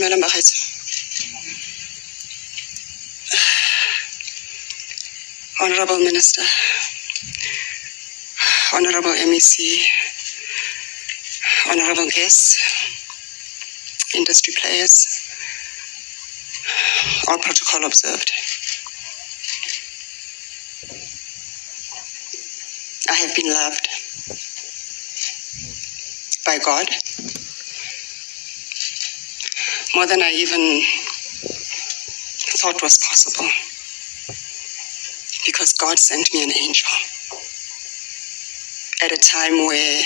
Madam Bagaitso. Honorable Minister, Honorable MEC, Honorable guests, industry players, all protocol observed. I have been loved by God more than I even thought was possible, because God sent me an angel at a time where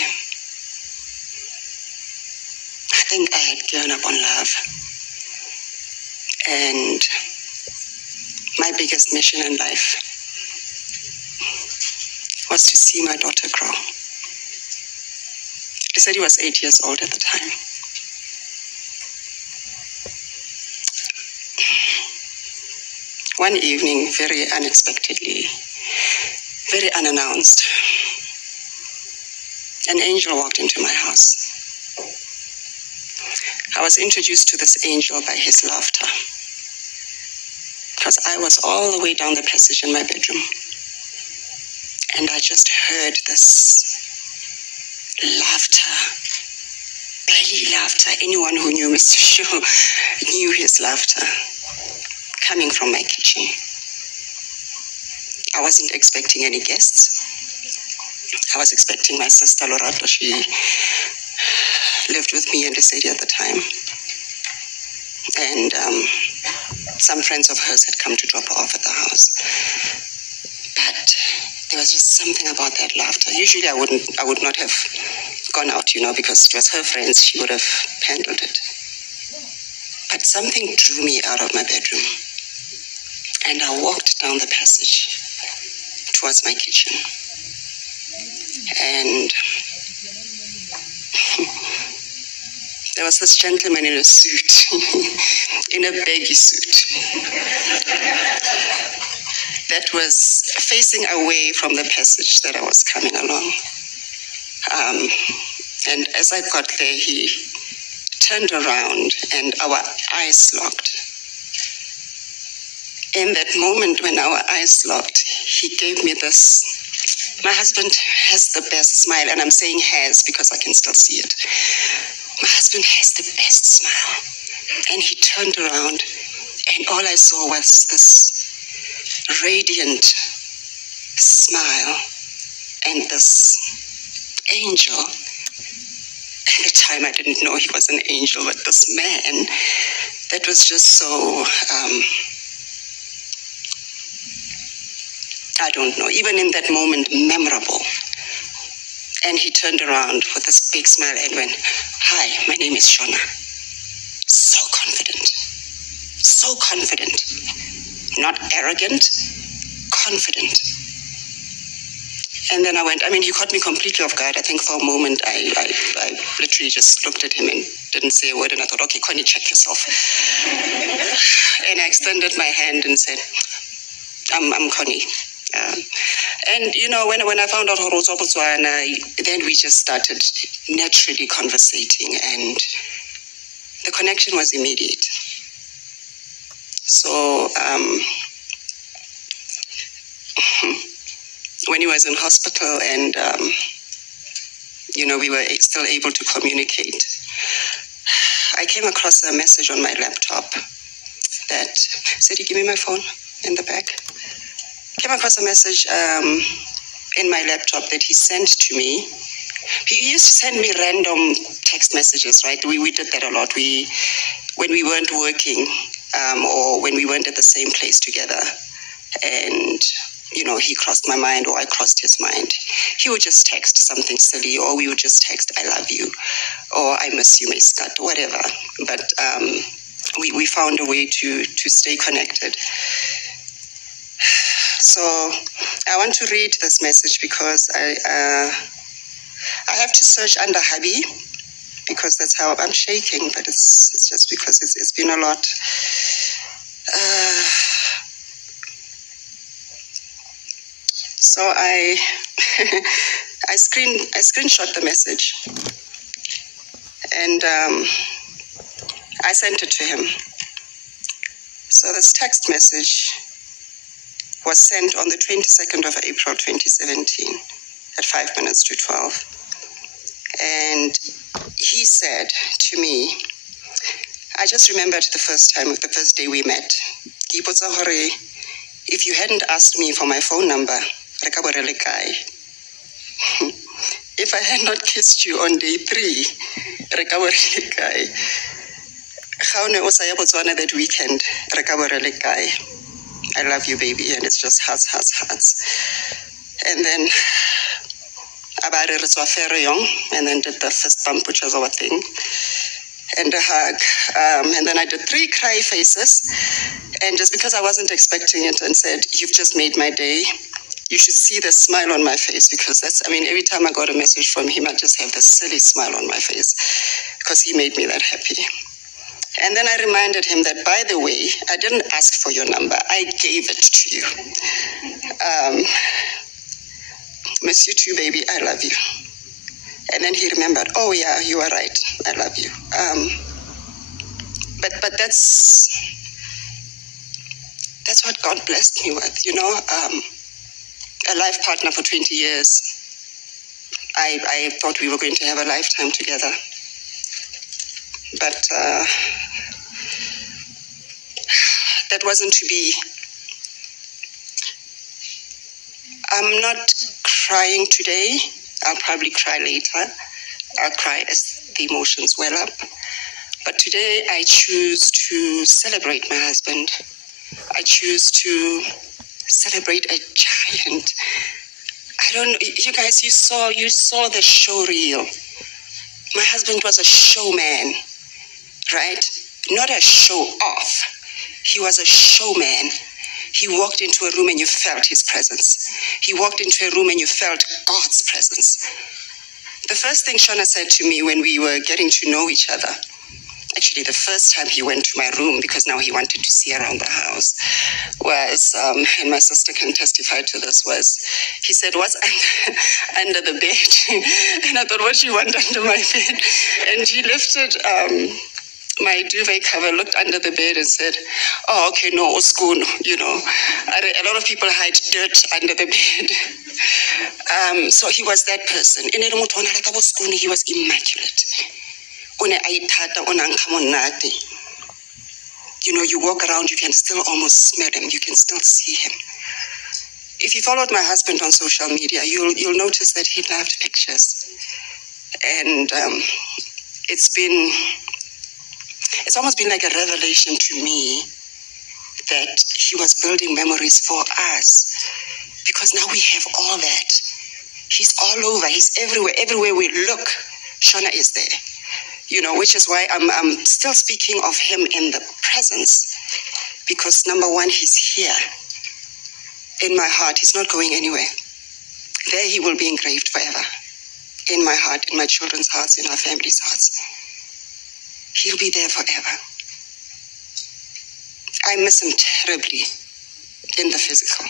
I think I had given up on love. And my biggest mission in life was to see my daughter grow. He said he was 8 years old at the time. One evening, very unexpectedly, very unannounced, an angel walked into my house. I was introduced to this angel by his laughter, because I was all the way down the passage in my bedroom, and I just heard this laughter, belly laughter. Anyone who knew Mr. Shaw knew his laughter coming from my kitchen. I wasn't expecting any guests. I was expecting my sister Lorato. She lived with me in the city at the time. And some friends of hers had come to drop her off at the house. But there was just something about that laughter. Usually I would not have gone out, because it was her friends. She would have handled it. But something drew me out of my bedroom. And I walked down the passage towards my kitchen. And there was this gentleman in a suit, in a baggy suit, that was facing away from the passage that I was coming along. And as I got there, he turned around and our eyes locked. In that moment when our eyes locked, he gave me this. My husband has the best smile, and I'm saying has because I can still see it. My husband has the best smile. And he turned around, and all I saw was this radiant smile and this angel. At the time, I didn't know he was an angel, but this man that was just so, I don't know, even in that moment, memorable. And he turned around with this big smile and went, "Hi, my name is Shona." So confident, not arrogant, confident. And then he caught me completely off guard. I think for a moment, I literally just looked at him and didn't say a word. And I thought, okay, Connie, check yourself. And I extended my hand and said, I'm Connie. And when I found out how then we just started naturally conversating, and the connection was immediate. So when he was in hospital and we were still able to communicate, I came across a message on my laptop that said, "Give me my phone in the back." Came across a message in my laptop that he sent to me. He used to send me random text messages, right? We did that a lot. When we weren't working or when we weren't at the same place together, and he crossed my mind or I crossed his mind, he would just text something silly, or we would just text, "I love you," or "I miss you, Meskat," whatever. But we found a way to stay connected. So I want to read this message because I have to search under hubby, because that's how I'm shaking, but it's just because it's been a lot. So I screenshot the message, and I sent it to him. So this text message was sent on the 22nd of April 2017 at 5 minutes to 12. And he said to me, I just remembered the first day we met. If you hadn't asked me for my phone number, if I had not kissed you on day 3, that weekend, I love you, baby, and it's just hearts, hearts, hearts. And then and then did the fist bump, which was our thing, and a hug. And then I did 3 cry faces. And just because I wasn't expecting it, and said, you've just made my day. You should see the smile on my face, because every time I got a message from him, I just have this silly smile on my face because he made me that happy. And then I reminded him that, by the way, I didn't ask for your number. I gave it to you. Miss you too, baby. I love you. And then he remembered, oh yeah, you are right. I love you. But that's what God blessed me with, a life partner for 20 years. I thought we were going to have a lifetime together. But that wasn't to be. I'm not crying today. I'll probably cry later. I'll cry as the emotions well up. But today I choose to celebrate my husband. I choose to celebrate a giant. You guys, you saw the show reel. My husband was a showman, right? Not a show off. He was a showman. He walked into a room and you felt his presence. He walked into a room and you felt God's presence. The first thing Shona said to me when we were getting to know each other, actually the first time he went to my room, because now he wanted to see around the house, was, and my sister can testify to this, was he said, what's under the bed? And I thought, what do you want under my bed? And he lifted my duvet cover, looked under the bed and said, oh, okay, no, uskun, A lot of people hide dirt under the bed. So he was that person. He was immaculate. You walk around, you can still almost smell him, you can still see him. If you followed my husband on social media, you'll notice that he loved pictures. And it's almost been like a revelation to me that he was building memories for us, because now we have all that. He's all over, he's everywhere. Everywhere we look, Shona is there. Which is why I'm still speaking of him in the presence, because number one, he's here in my heart. He's not going anywhere. There he will be engraved forever, in my heart, in my children's hearts, in our family's hearts. He'll be there forever. I miss him terribly in the physical.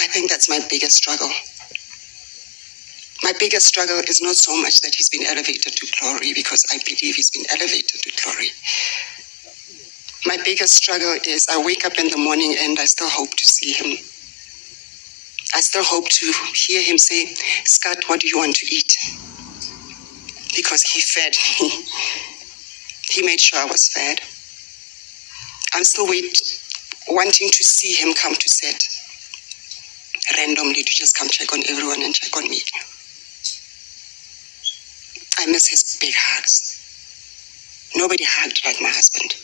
I think that's my biggest struggle. My biggest struggle is not so much that he's been elevated to glory, because I believe he's been elevated to glory. My biggest struggle is I wake up in the morning and I still hope to see him. I still hope to hear him say, Scott, what do you want to eat? Because he fed me. He made sure I was fed. I'm still wanting to see him come to set randomly, to just come check on everyone and check on me. I miss his big hugs. Nobody hugged like my husband.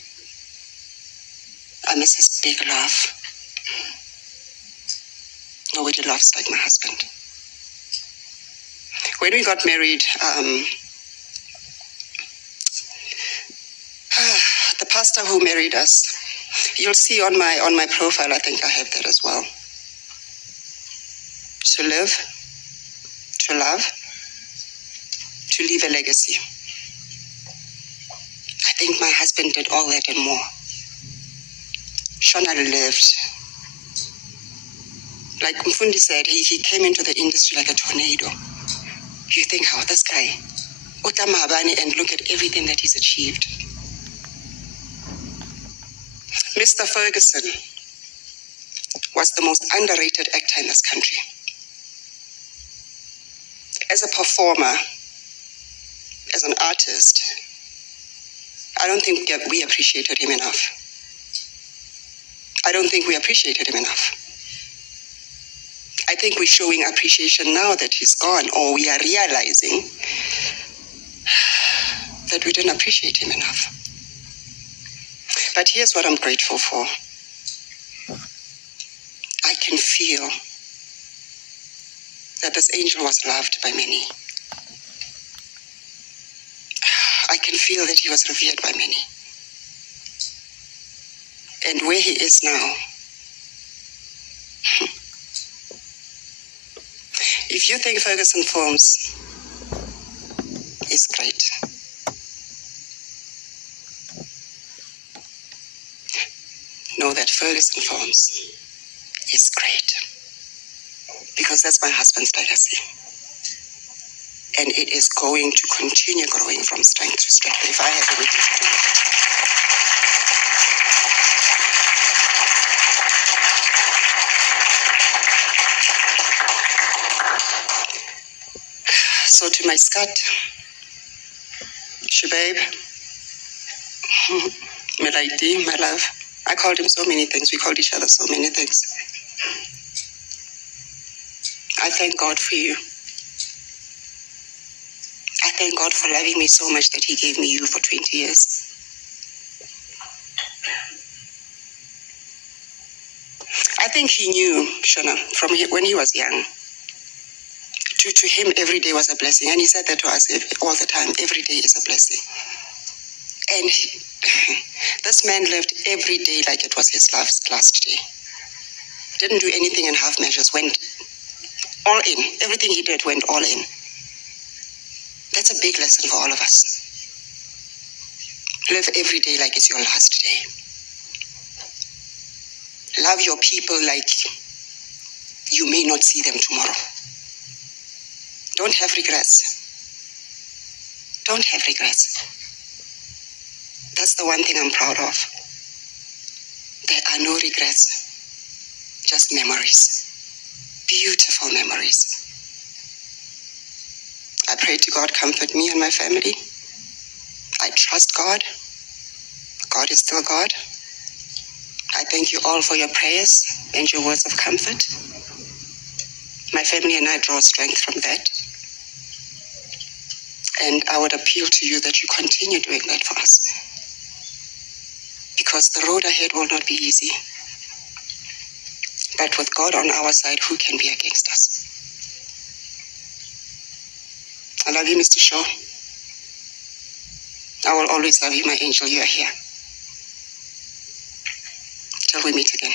I miss his big laugh. Nobody laughs like my husband. When we got married, the pastor who married us, you'll see on my profile, I think I have that as well. To live, to love, to leave a legacy. I think my husband did all that and more. Shona lived. Like Mfundi said, he came into the industry like a tornado. You think, how this guy, and look at everything that he's achieved. Mr. Furguson was the most underrated actor in this country. As a performer, as an artist, I don't think we appreciated him enough. I don't think we appreciated him enough. I think we're showing appreciation now that he's gone, or we are realizing that we didn't appreciate him enough. But here's what I'm grateful for. I can feel that this angel was loved by many. I can feel that he was revered by many. And where he is now, if you think Furguson Films is great, know that Furguson Films is great. Because that's my husband's legacy. And it is going to continue growing from strength to strength if I have everything to do with it. So to my Skat, Shababe, Melaiti, my love, I called him so many things. We called each other so many things. I thank God for you. I thank God for loving me so much that he gave me you for 20 years. I think he knew, Shona, from when he was young. To him, every day was a blessing. And he said that to us all the time. Every day is a blessing. And this man lived every day like it was his last day. Didn't do anything in half measures. Went all in. Everything he did went all in. That's a big lesson for all of us. Live every day like it's your last day. Love your people like you may not see them tomorrow. Don't have regrets. Don't have regrets. That's the one thing I'm proud of. There are no regrets, just memories. Beautiful memories. I pray to God comfort me and my family. I trust God. God is still God. I thank you all for your prayers and your words of comfort. My family and I draw strength from that. And I would appeal to you that you continue doing that for us. Because the road ahead will not be easy. But with God on our side, who can be against us? I love you, Mr. Shaw. I will always love you, my angel. You are here. Till we meet again.